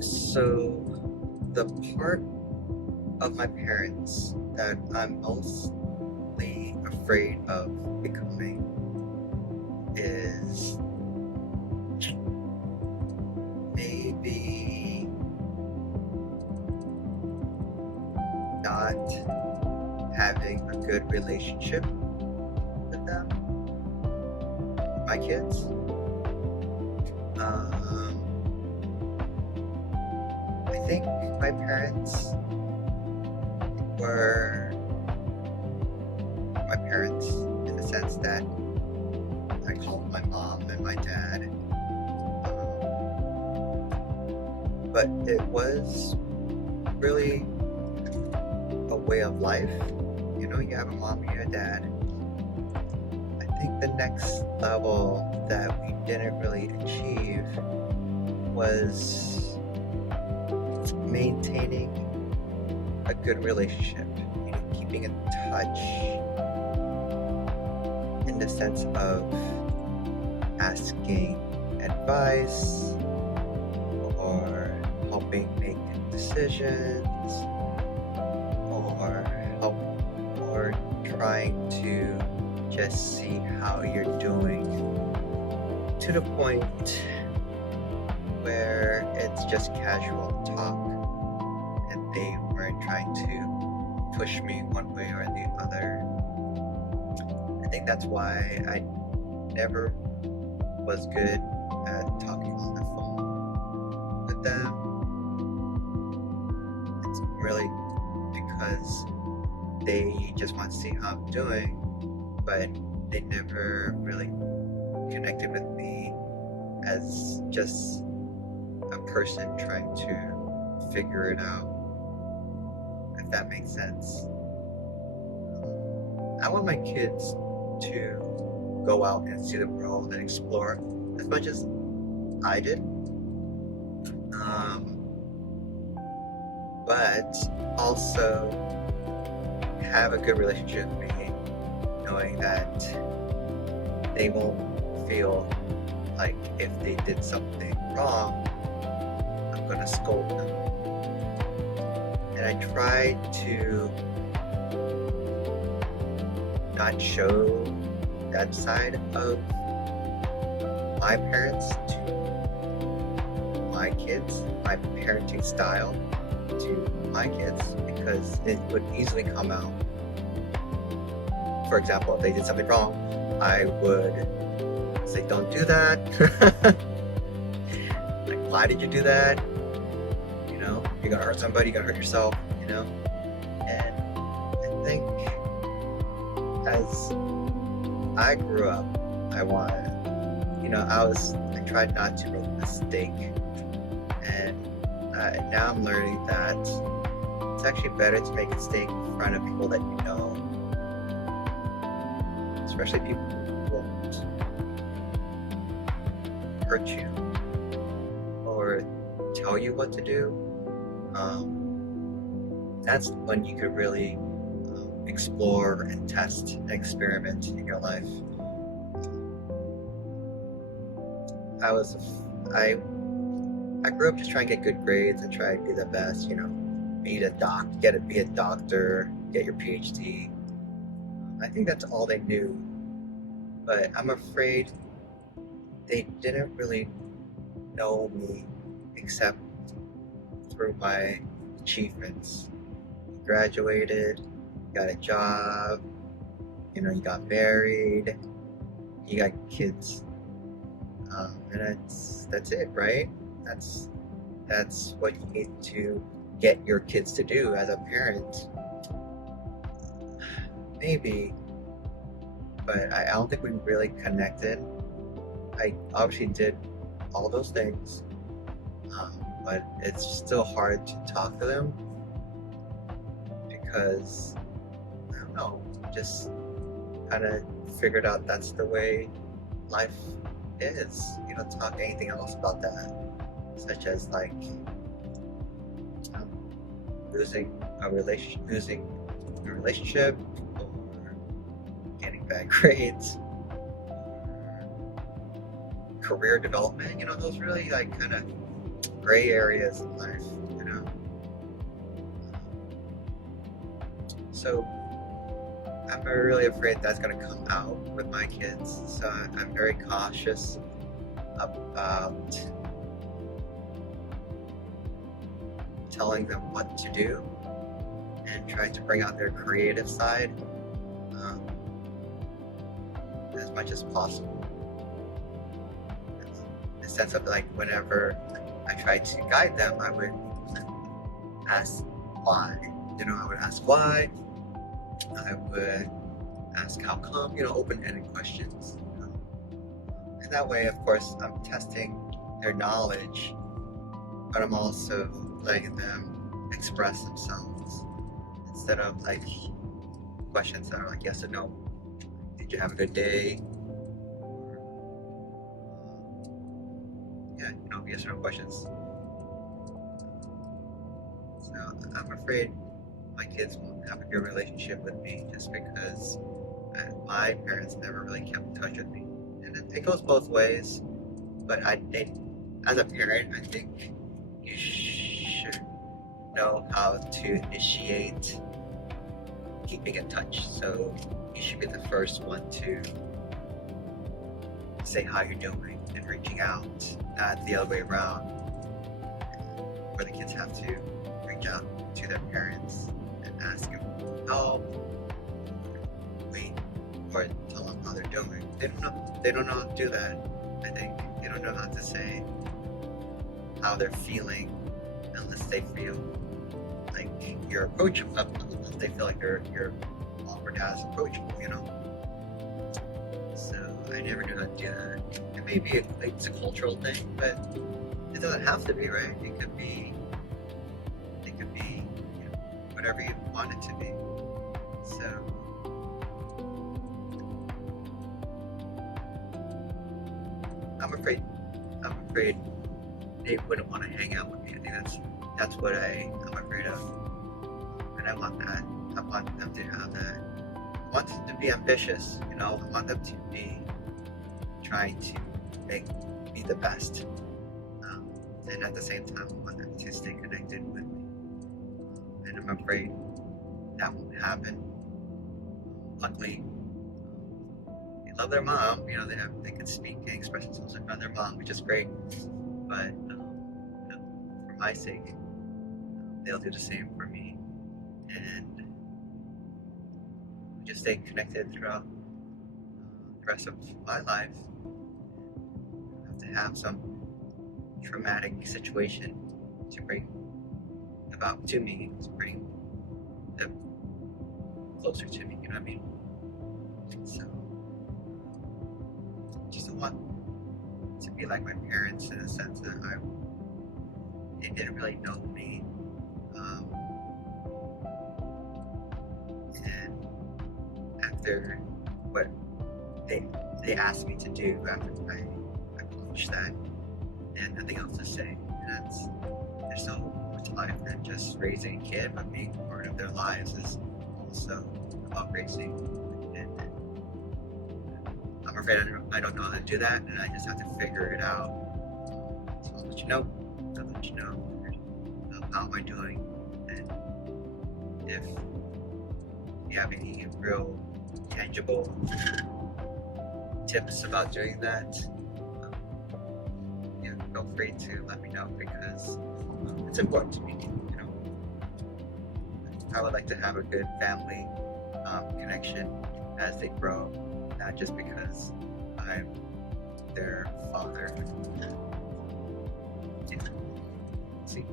So, the part of my parents that I'm mostly afraid of becoming is maybe not having a good relationship with them, my kids. I think my parents were my parents in the sense that I call them my mom and my dad. But it was really a way of life. You know, you have a mom and a dad. I think the next level that we didn't really achieve was maintaining a good relationship, you know, keeping in touch in the sense of asking advice or helping make decisions or trying to just see how you're doing to the point where it's just casual talk and they weren't trying to push me one way or the other. I think that's why I never was good at talking on the phone with them. It's really because they just want to see how I'm doing, but they never really connected with me as just a person trying to figure it out, if that makes sense. I want my kids to go out and see the world and explore as much as I did. But also have a good relationship with me, knowing that they won't feel like if they did something wrong, I'm gonna scold them. And I try to not show that side of my parents to my kids, my parenting style to my kids, because it would easily come out. For example, if they did something wrong, I would say, don't do that. Like, why did you do that? You know, you're gonna hurt somebody, you're gonna hurt yourself, you know? And I think as I grew up, I tried not to make a mistake. And now I'm learning that it's actually better to make a mistake in front of people that you know, especially people who won't hurt you or tell you what to do. That's when you could really explore and test and experiment in your life. I grew up just trying to get good grades and try to be the best, you know, be a doctor, get your PhD. I think that's all they knew. But I'm afraid they didn't really know me except through my achievements. You graduated, you got a job, you know, you got married, you got kids. And that's it, right? That's what you need to get your kids to do as a parent. Maybe, but I don't think we really connected. I obviously did all those things, but it's still hard to talk to them because I don't know, just kind of figured out that's the way life is. You don't talk anything else about that, such as like losing a relationship, or getting bad grades, career development. You know, those really like kind of gray areas in life, you know. So I'm really afraid that's going to come out with my kids. So I'm very cautious about telling them what to do and trying to bring out their creative side um, as much as possible. In the sense of like whenever I tried to guide them, I would ask why. You know, I would ask why. I would ask how come, you know, open-ended questions. And that way, of course, I'm testing their knowledge, but I'm also letting them express themselves instead of like questions that are like yes or no. Did you have a good day? Yeah, you know, yes or no questions. So I'm afraid my kids won't have a good relationship with me just because my parents never really kept in touch with me. And it goes both ways, but as a parent, I think you should know how to initiate keeping in touch. So you should be the first one to say how you're doing and reaching out, not the other way around, where the kids have to reach out to their parents and ask them for help, wait, or tell them how they're doing. They don't know how to do that. I think they don't know how to say how they're feeling unless they feel like you're approachable. Unless they feel like your mom or dad is approachable, you know. So I never knew how to do that. And maybe it's a cultural thing, but it doesn't have to be, right? It could be, you know, whatever you want it to be. So I'm afraid they wouldn't want to hang out with me. I think that's what I'm afraid of. And I want that. I want them to have that. I want them to be ambitious, you know. I want them to be trying to make me the best. And at the same time, I want them to stay connected with me. And I'm afraid that won't happen. Luckily, they love their mom. You know, they can speak and express themselves around their mom, which is great. But you know, for my sake, they'll do the same for me, and just stay connected throughout the rest of my life. I have to have some traumatic situation to bring about to me, to bring them closer to me. You know what I mean? So just don't want to be like my parents in the sense that they didn't really know me, and after what they asked me to do, after I accomplished that, and nothing else to say. And there's so more to life than just raising a kid, but being part of their lives is also about raising a kid. I'm afraid I don't know how to do that, and I just have to figure it out. So I'll let you know. How am I doing, and if you have any real tangible tips about doing that, yeah, feel free to let me know, because it's important to me. You know, I would like to have a good family connection as they grow, not just because I'm their father. Yeah. See.